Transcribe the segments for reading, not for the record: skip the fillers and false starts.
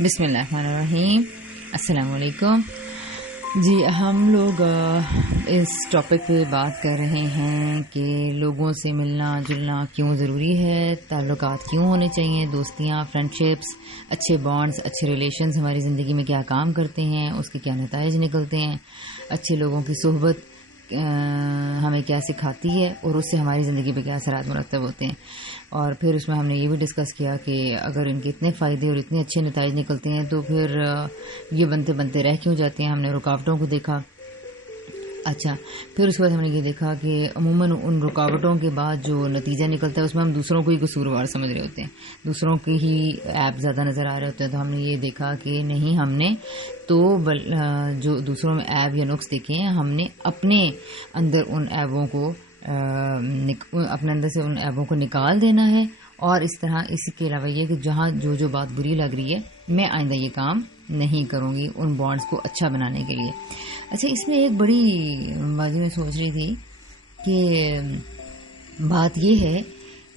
بسم اللہ الرحمن الرحیم. السلام علیکم. جی ہم لوگ اس ٹاپک پہ بات کر رہے ہیں کہ لوگوں سے ملنا جلنا کیوں ضروری ہے، تعلقات کیوں ہونے چاہیے، دوستیاں، فرینڈشپس، اچھے بانڈز، اچھے ریلیشنز ہماری زندگی میں کیا کام کرتے ہیں، اس کے کیا نتائج نکلتے ہیں، اچھے لوگوں کی صحبت ہمیں کیا سکھاتی ہے اور اس سے ہماری زندگی پہ کیا اثرات مرتب ہوتے ہیں. اور پھر اس میں ہم نے یہ بھی ڈسکس کیا کہ اگر ان کے اتنے فائدے اور اتنے اچھے نتائج نکلتے ہیں تو پھر یہ بنتے بنتے رہ کیوں جاتے ہیں. ہم نے رکاوٹوں کو دیکھا. اچھا پھر اس کے بعد ہم نے یہ دیکھا کہ عموماً ان رکاوٹوں کے بعد جو نتیجہ نکلتا ہے اس میں ہم دوسروں کو ہی قصوروار سمجھ رہے ہوتے ہیں، دوسروں کے ہی ایپ زیادہ نظر آ رہے ہوتے ہیں. تو ہم نے یہ دیکھا کہ نہیں، ہم نے تو جو دوسروں میں ایپ یا نقص دیکھے ہیں، ہم نے اپنے اندر ان ایبوں کو اپنے اندر سے ان ایبوں کو نکال دینا ہے. اور اس طرح اس کے علاوہ یہ کہ جہاں جو بات بری لگ رہی ہے میں آئندہ یہ کام نہیں کروں گی ان بانڈز کو اچھا بنانے کے لیے. اچھا اس میں ایک بڑی بات میں سوچ رہی تھی کہ بات یہ ہے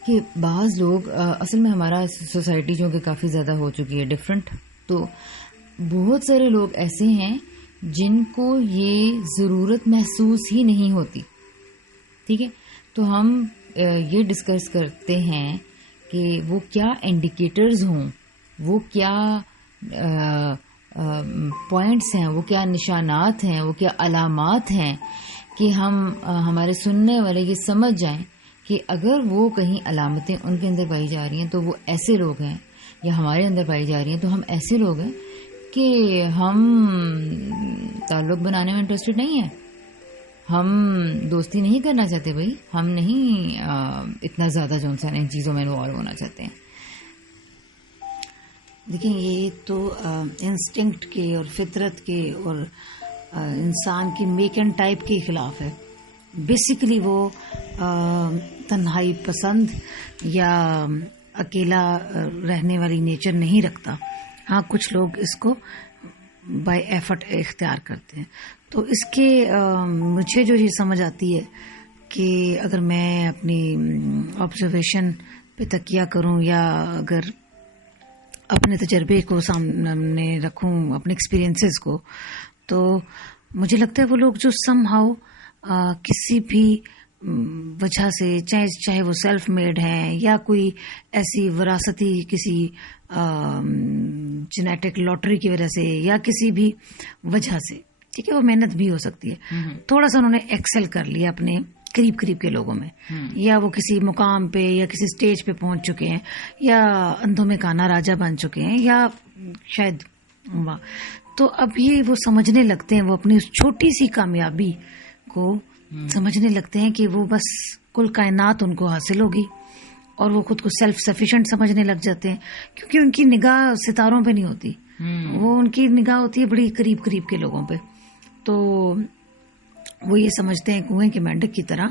کہ بعض لوگ اصل میں ہمارا سوسائٹی جو کہ کافی زیادہ ہو چکی ہے ڈفرینٹ، تو بہت سارے لوگ ایسے ہیں جن کو یہ ضرورت محسوس ہی نہیں ہوتی. ٹھیک ہے، تو ہم یہ ڈسکس کرتے ہیں کہ وہ کیا انڈیکیٹرز ہوں، وہ کیا پوائنٹس ہیں، وہ کیا نشانات ہیں، وہ کیا علامات ہیں کہ ہمارے سننے والے یہ سمجھ جائیں کہ اگر وہ کہیں علامتیں ان کے اندر پائی جا رہی ہیں تو وہ ایسے لوگ ہیں، یا ہمارے اندر پائی جا رہی ہیں تو ہم ایسے لوگ ہیں کہ ہم تعلق بنانے میں انٹرسٹڈ نہیں ہیں، ہم دوستی نہیں کرنا چاہتے. بھائی ہم نہیں اتنا زیادہ جو ان چیزوں میں انوالو ہونا چاہتے ہیں. دیکھیں یہ تو انسٹنکٹ کے اور فطرت کے اور انسان کی میک اینڈ ٹائپ کے خلاف ہے. بیسیکلی وہ تنہائی پسند یا اکیلا رہنے والی نیچر نہیں رکھتا. ہاں کچھ لوگ اس کو بائی ایفرٹ اختیار کرتے ہیں. تو اس کے مجھے جو یہ سمجھ آتی ہے کہ اگر میں اپنی آبزرویشن پہ تکیہ کروں یا اگر اپنے تجربے کو سامنے رکھوں، اپنے ایکسپیرینسز کو، تو مجھے لگتا ہے وہ لوگ جو سم ہاؤ کسی بھی وجہ سے، چاہے وہ سیلف میڈ ہیں یا کوئی ایسی وراثتی کسی جینیٹک لاٹری کی وجہ سے یا کسی بھی وجہ سے، ٹھیک ہے، وہ محنت بھی ہو سکتی ہے، تھوڑا سا انہوں نے ایکسل کر لیا اپنے قریب کے لوگوں میں، یا وہ کسی مقام پہ یا کسی سٹیج پہ پہنچ چکے ہیں، یا اندھوں میں کانا راجا بن چکے ہیں، یا شاید تو اب یہ وہ سمجھنے لگتے ہیں، وہ اپنی اس چھوٹی سی کامیابی کو سمجھنے لگتے ہیں کہ وہ بس کل کائنات ان کو حاصل ہوگی، اور وہ خود کو سیلف سفیشینٹ سمجھنے لگ جاتے ہیں، کیونکہ ان کی نگاہ ستاروں پہ نہیں ہوتی، وہ ان کی نگاہ ہوتی ہے بڑی قریب کے لوگوں پہ. تو وہ یہ سمجھتے ہیں کنویں کے مینڈک کی طرح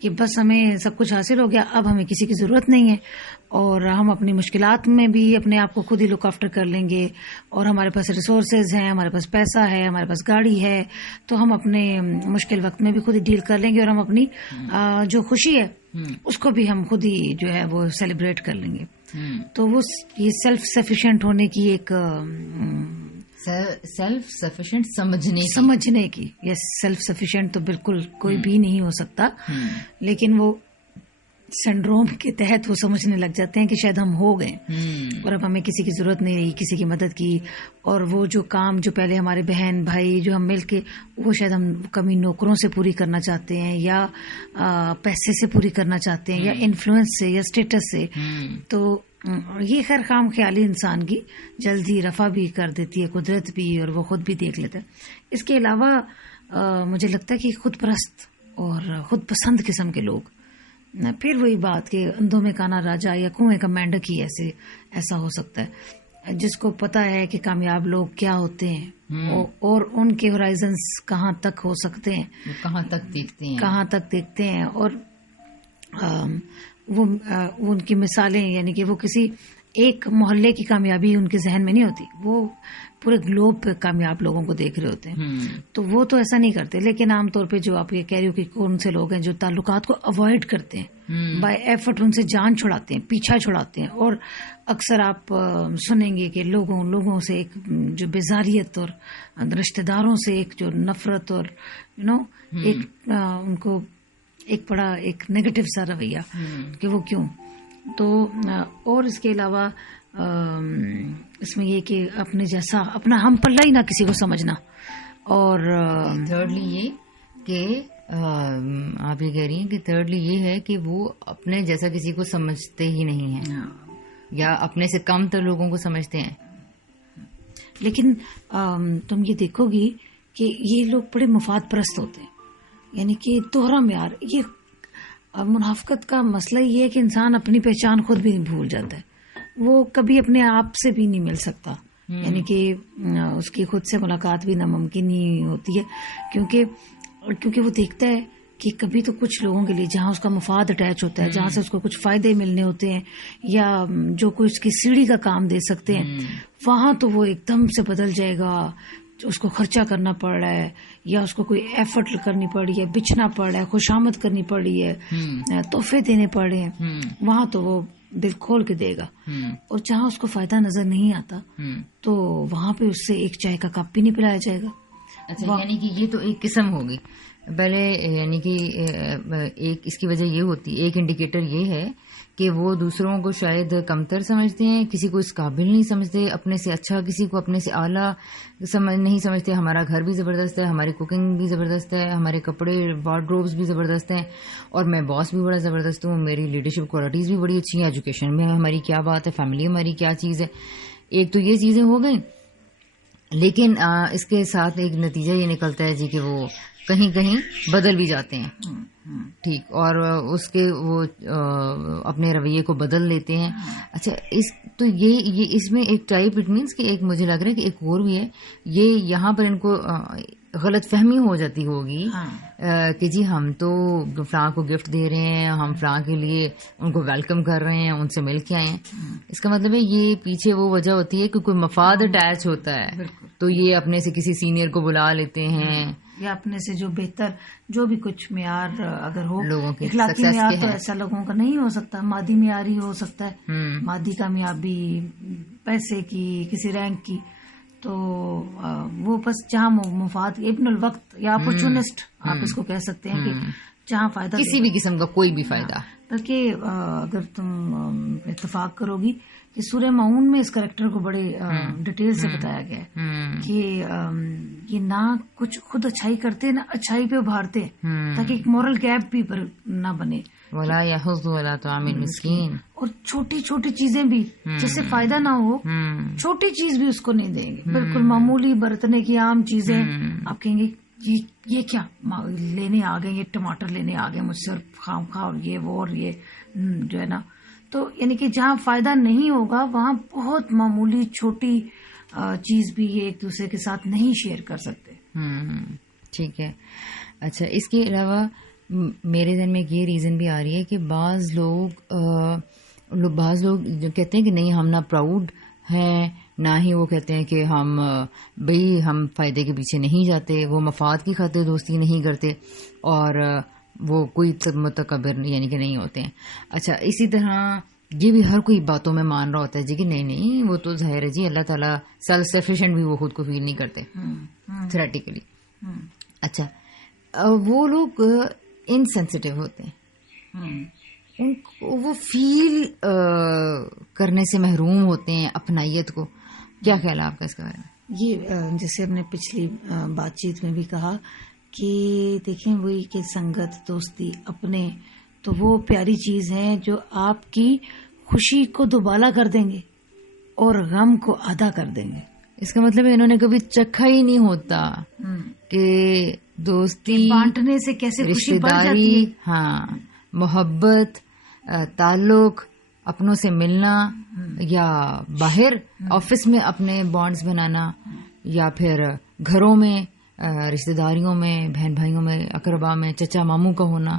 کہ بس ہمیں سب کچھ حاصل ہو گیا، اب ہمیں کسی کی ضرورت نہیں ہے، اور ہم اپنی مشکلات میں بھی اپنے آپ کو خود ہی لک آفٹر کر لیں گے، اور ہمارے پاس ریسورسز ہیں، ہمارے پاس پیسہ ہے، ہمارے پاس گاڑی ہے، تو ہم اپنے مشکل وقت میں بھی خود ہی ڈیل کر لیں گے، اور ہم اپنی جو خوشی ہے اس کو بھی ہم خود ہی جو ہے وہ سیلیبریٹ کر لیں گے. تو وہ یہ سیلف سفیشینٹ ہونے کی ایک سیلف سفیشینٹ سمجھنے کی یس، سیلف سفیشینٹ تو بالکل کوئی بھی نہیں ہو سکتا، لیکن وہ سنڈروم کے تحت وہ سمجھنے لگ جاتے ہیں کہ شاید ہم ہو گئے اور اب ہمیں کسی کی ضرورت نہیں رہی، کسی کی مدد کی، اور وہ جو کام جو پہلے ہمارے بہن بھائی جو ہم مل کے وہ شاید ہم کمی نوکروں سے پوری کرنا چاہتے ہیں، یا پیسے سے پوری کرنا چاہتے ہیں، یا انفلوئنس سے یا اسٹیٹس سے، تو یہ خیر خام خیالی انسان کی جلدی رفع بھی کر دیتی ہے قدرت بھی، اور وہ خود بھی دیکھ لیتا ہے. اس کے علاوہ مجھے لگتا ہے کہ خود پرست اور خود پسند قسم کے لوگ، پھر وہی بات کہ اندھوں میں کانا راجا یا کنویں کا مینڈک ہی ایسا ہو سکتا ہے، جس کو پتا ہے کہ کامیاب لوگ کیا ہوتے ہیں اور ان کے ہورائزنس کہاں تک ہو سکتے ہیں، کہاں تک دیکھتے ہیں اور وہ ان کی مثالیں، یعنی کہ وہ کسی ایک محلے کی کامیابی ان کے ذہن میں نہیں ہوتی، وہ پورے گلوب پہ کامیاب لوگوں کو دیکھ رہے ہوتے ہیں، تو وہ تو ایسا نہیں کرتے. لیکن عام طور پہ جو آپ یہ کہہ رہی ہو کہ کون سے لوگ ہیں جو تعلقات کو اوائڈ کرتے ہیں، بائی ایفرٹ ان سے جان چھڑاتے ہیں، پیچھا چھڑاتے ہیں، اور اکثر آپ سنیں گے کہ لوگوں سے ایک جو بیزاریت اور رشتہ داروں سے ایک جو نفرت اور ایک ان کو ایک بڑا ایک نیگیٹو سا رویہ کہ وہ کیوں. تو اور اس کے علاوہ اس میں یہ کہ اپنے جیسا اپنا ہم پلہ ہی نہ کسی کو سمجھنا. اور تھرڈلی یہ کہ آپ یہ کہہ رہی ہیں کہ تھرڈلی یہ ہے کہ وہ اپنے جیسا کسی کو سمجھتے ہی نہیں ہیں یا اپنے سے کم تر لوگوں کو سمجھتے ہیں. لیکن تم یہ دیکھو گی کہ یہ لوگ بڑے مفاد پرست ہوتے ہیں، یعنی کہ دوہرا معیار. یہ منافقت کا مسئلہ یہ ہے کہ انسان اپنی پہچان خود بھی بھول جاتا ہے، وہ کبھی اپنے آپ سے بھی نہیں مل سکتا، یعنی کہ اس کی خود سے ملاقات بھی ناممکن ہی ہوتی ہے، کیونکہ وہ دیکھتا ہے کہ کبھی تو کچھ لوگوں کے لیے جہاں اس کا مفاد اٹیچ ہوتا ہے، جہاں سے اس کو کچھ فائدے ملنے ہوتے ہیں یا جو کوئی اس کی سیڑھی کا کام دے سکتے ہیں، وہاں تو وہ ایک دم سے بدل جائے گا. اس کو خرچہ کرنا پڑ رہا ہے یا اس کو کوئی ایفرٹ کرنی پڑ رہی ہے، بچنا پڑ رہا ہے، خوشامد کرنی پڑ رہی ہے، تحفے دینے پڑ رہے ہیں، وہاں تو وہ دل کھول کے دے گا. اور جہاں اس کو فائدہ نظر نہیں آتا تو وہاں پہ اس سے ایک چائے کا کپ بھی نہیں پلایا جائے گا. اچھا، یعنی کہ یہ تو ایک قسم ہوگی پہلے، یعنی کہ ایک اس کی وجہ یہ ہوتی، ایک انڈیکیٹر یہ ہے کہ وہ دوسروں کو شاید کمتر سمجھتے ہیں، کسی کو اس قابل نہیں سمجھتے، اپنے سے اچھا کسی کو اپنے سے اعلیٰ نہیں سمجھتے. ہمارا گھر بھی زبردست ہے، ہماری کوکنگ بھی زبردست ہے، ہمارے کپڑے وارڈروبس بھی زبردست ہیں، اور میں باس بھی بڑا زبردست ہوں، میری لیڈرشپ کوالٹیز بھی بڑی اچھی ہیں، ایجوکیشن میں ہماری کیا بات ہے، فیملی ہماری کیا چیز ہے. ایک تو یہ چیزیں ہو گئیں، لیکن اس کے ساتھ ایک نتیجہ یہ نکلتا ہے جی کہ وہ کہیں کہیں بدل بھی جاتے ہیں، ٹھیک، اور اس کے وہ اپنے رویے کو بدل لیتے ہیں. اچھا، تو یہ اس میں ایک ٹائپ اٹ مینس کہ ایک مجھے لگ رہا ہے کہ ایک اور بھی ہے، یہ یہاں پر ان کو غلط فہمی ہو جاتی ہوگی کہ جی ہم تو فلاں کو گفٹ دے رہے ہیں، ہم فلاں کے لیے ان کو ویلکم کر رہے ہیں، ان سے مل کے آئے ہیں. اس کا مطلب ہے یہ پیچھے وہ وجہ ہوتی ہے کہ کوئی مفاد اٹیچ ہوتا ہے، تو یہ اپنے سے کسی سینئر کو بلا لیتے ہیں یا اپنے سے جو بہتر جو بھی کچھ معیار اگر ہو، لوگوں کے اخلاقی معیار تو ایسا لوگوں کا نہیں ہو سکتا، مادی معیار ہی ہو سکتا ہے، مادی کامیابی، پیسے کی، کسی رینک کی. تو وہ بس جہاں مفاد، ابن الوقت یا اپرچونسٹ آپ اس کو کہہ سکتے ہیں، کہ جہاں فائدہ کسی بھی قسم کا کوئی بھی فائدہ. بلکہ اگر تم اتفاق کرو گی کہ سورہ معون میں اس کریکٹر کو بڑے ڈیٹیل سے بتایا گیا ہے کہ یہ نہ کچھ خود اچھائی کرتے نہ اچھائی پہ ابھارتے، تاکہ ایک مورل گیپ بھی نہ بنے. ولا يحض ولا طعام المسکین. اور چھوٹی چھوٹی چیزیں بھی جس سے فائدہ نہ ہو، چھوٹی چیز بھی اس کو نہیں دیں گے، بالکل معمولی برتنے کی عام چیزیں آپ کہیں گے یہ کیا لینے آ گئے، یہ ٹماٹر لینے آ گئے مجھ سے، اور خام خواہ اور یہ وہ اور یہ جو ہے نا. تو یعنی کہ جہاں فائدہ نہیں ہوگا وہاں بہت معمولی چھوٹی چیز بھی یہ ایک دوسرے کے ساتھ نہیں شیئر کر سکتے. ٹھیک ہے. اچھا، اس کے علاوہ میرے ذہن میں یہ ریزن بھی آ رہی ہے کہ بعض لوگ جو کہتے ہیں کہ نہیں ہم نہ پراؤڈ ہیں، نہ ہی وہ کہتے ہیں کہ ہم فائدے کے پیچھے نہیں جاتے، وہ مفاد کی خاطر دوستی نہیں کرتے، اور وہ کوئی متکبر یعنی کہ نہیں ہوتے ہیں. اچھا، اسی طرح یہ بھی ہر کوئی باتوں میں مان رہا ہوتا ہے جی کہ نہیں وہ تو ظاہر ہے جی اللہ تعالیٰ سیلف سفیشینٹ بھی وہ خود کو فیل نہیں کرتے تھیوریٹیکلی. اچھا، وہ لوگ انسینسٹیو ہوتے ہیں، وہ فیل کرنے سے محروم ہوتے ہیں اپنائیت کو. کیا خیال ہے آپ کا اس کے بارے میں؟ یہ جیسے ہم نے پچھلی بات چیت میں بھی کہا کہ دیکھیں وہی کہ سنگت، دوستی، اپنے تو وہ پیاری چیز ہے جو آپ کی خوشی کو دوبالا کر دیں گے اور غم کو آدھا کر دیں گے. اس کا مطلب ہے انہوں نے کبھی چکھا ہی نہیں ہوتا کہ دوستی، بانٹنے سے کیسے خوشی بڑھ جاتی ہے. ہاں، محبت، تعلق، اپنوں سے ملنا، یا باہر آفس میں اپنے بانڈز بنانا، یا پھر گھروں میں رشتہ داریوں میں، بہن بھائیوں میں، اقربا میں، چچا ماموں کا ہونا،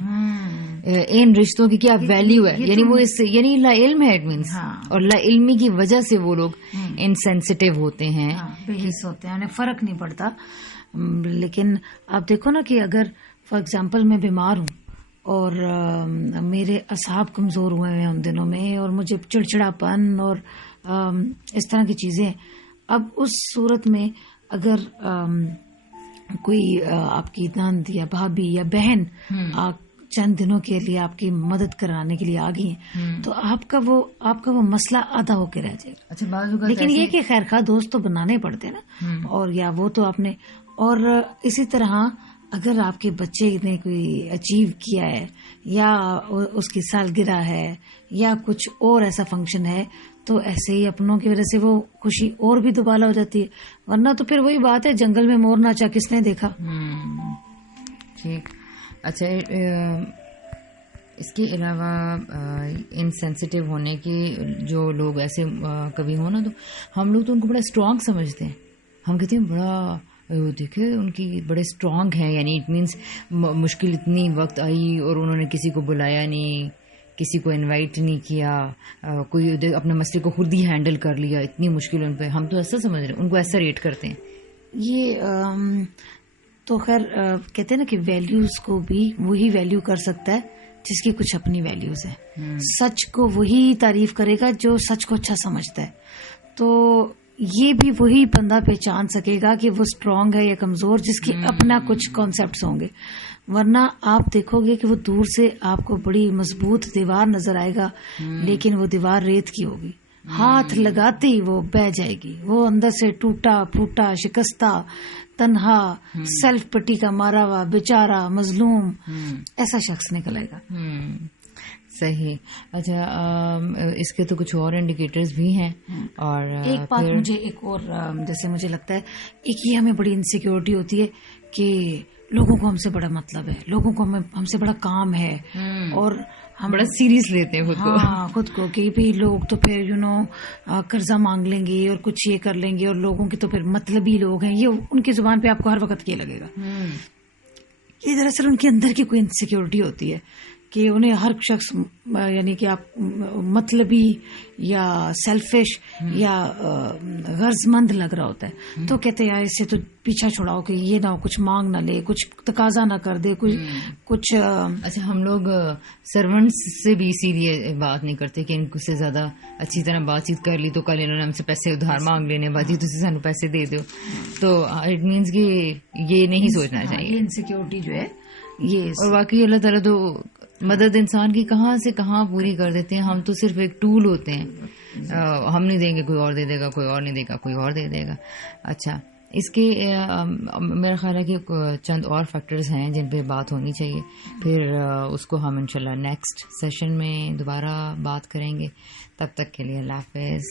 ان رشتوں کی کیا ویلیو ہے, یعنی وہ اس یعنی لا علم ہے اٹ مینس, اور لا علمی کی وجہ سے وہ لوگ انسینسٹیو ہوتے ہیں, بے حس ہوتے ہیں, انہیں فرق نہیں پڑتا. لیکن آپ دیکھو نا کہ اگر فار ایگزامپل میں بیمار ہوں اور میرے اعصاب کمزور ہوئے ہیں ان دنوں میں, اور مجھے چڑچڑاپن اور اس طرح کی چیزیں, اب اس صورت میں اگر کوئی آپ کی نند یا بھابھی یا بہن چند دنوں کے لیے آپ کی مدد کرانے کے لیے آ گئی ہیں, تو آپ کا وہ مسئلہ آدھا ہو کے رہ جائے گا. اچھا, لیکن یہ کہ خیر خواہ دوست تو بنانے پڑتے ہیں نا, اور یا وہ تو آپ نے, اور اسی طرح اگر آپ کے بچے نے کوئی اچیو کیا ہے یا اس کی سالگرہ ہے یا کچھ اور ایسا فنکشن ہے, تو ایسے ہی اپنوں کی وجہ سے وہ خوشی اور بھی دوبالا ہو جاتی ہے. ورنہ تو پھر وہی بات ہے, جنگل میں مور ناچا کس نے دیکھا. ٹھیک. اچھا, اس کے علاوہ انسینسٹیو ہونے کے جو لوگ ایسے کبھی ہو نا, تو ہم لوگ تو ان کو بڑا اسٹرانگ سمجھتے ہیں. ہم کہتے ہیں بڑا دیکھے ان کی بڑے اسٹرانگ ہیں, یعنی اٹ مینس مشکل اتنی وقت آئی اور انہوں نے کسی کو بلایا نہیں, کسی کو انوائٹ نہیں کیا, کوئی اپنے مسئلے کو خود ہی ہینڈل کر لیا, اتنی مشکل ان پہ. ہم تو ایسا سمجھ رہے ہیں, ان کو ایسا ریٹ کرتے ہیں. یہ تو خیر کہتے ہیں نا کہ ویلیوز کو بھی وہی ویلیو کر سکتا ہے جس کی کچھ اپنی ویلیوز ہیں. سچ کو وہی تعریف کرے گا جو سچ کو اچھا سمجھتا ہے. تو یہ بھی وہی بندہ پہچان سکے گا کہ وہ اسٹرانگ ہے یا کمزور, جس کی اپنا کچھ کانسیپٹس ہوں گے. ورنہ آپ دیکھو گے کہ وہ دور سے آپ کو بڑی مضبوط دیوار نظر آئے گا, لیکن وہ دیوار ریت کی ہوگی, ہاتھ لگاتے ہی وہ بہہ جائے گی. وہ اندر سے ٹوٹا پھوٹا, شکستہ, تنہا, سیلف پٹی کا مارا ہوا, بیچارہ, مظلوم, ایسا شخص نکل آئے گا. صحیح. اچھا, اس کے تو کچھ اور انڈیکیٹرز بھی ہیں. اور ایک بات مجھے ایک اور جیسے مجھے لگتا ہے, ایک یہ ہمیں بڑی انسیکیورٹی ہوتی ہے کہ لوگوں کو ہم سے بڑا مطلب ہے, لوگوں کو ہم سے بڑا کام ہے, اور ہم بڑا سیریس لیتے ہیں خود کو کہ بھی لوگ تو پھر قرضہ مانگ لیں گے اور کچھ یہ کر لیں گے, اور لوگوں کے تو پھر مطلبی لوگ ہیں. یہ ان کی زبان پہ آپ کو ہر وقت یہ لگے گا. یہ دراصل ان کے اندر کی کوئی انسیکیورٹی ہوتی ہے کہ انہیں ہر شخص یعنی کہ آپ مطلبی یا سیلفش یا غرض مند لگ رہا ہوتا ہے, تو کہتے ہیں اس سے تو پیچھا چھڑاؤ کہ یہ نہ کچھ مانگ نہ لے, کچھ تقاضا نہ کر دے, کچھ. اچھا, ہم لوگ سرونٹس سے بھی اسی لیے بات نہیں کرتے کہ ان سے زیادہ اچھی طرح بات چیت کر لی تو کل انہوں نے ہم سے پیسے ادھار مانگ لینے, باجی تجھے سانو پیسے دے دو. تو اٹ مینس کہ یہ نہیں سوچنا چاہیے. یہ انسیکیورٹی جو ہے یہ, اور واقعی اللہ تعالیٰ تو مدد انسان کی کہاں سے کہاں پوری کر دیتے ہیں. ہم تو صرف ایک ٹول ہوتے ہیں, ہم نہیں دیں گے کوئی اور دے دے گا, کوئی اور نہیں دے گا کوئی اور دے دے گا. اچھا, اس کے میرا خیال ہے کہ چند اور فیکٹرز ہیں جن پہ بات ہونی چاہیے. پھر اس کو ہم انشاءاللہ نیکسٹ سیشن میں دوبارہ بات کریں گے. تب تک کے لیے اللہ حافظ.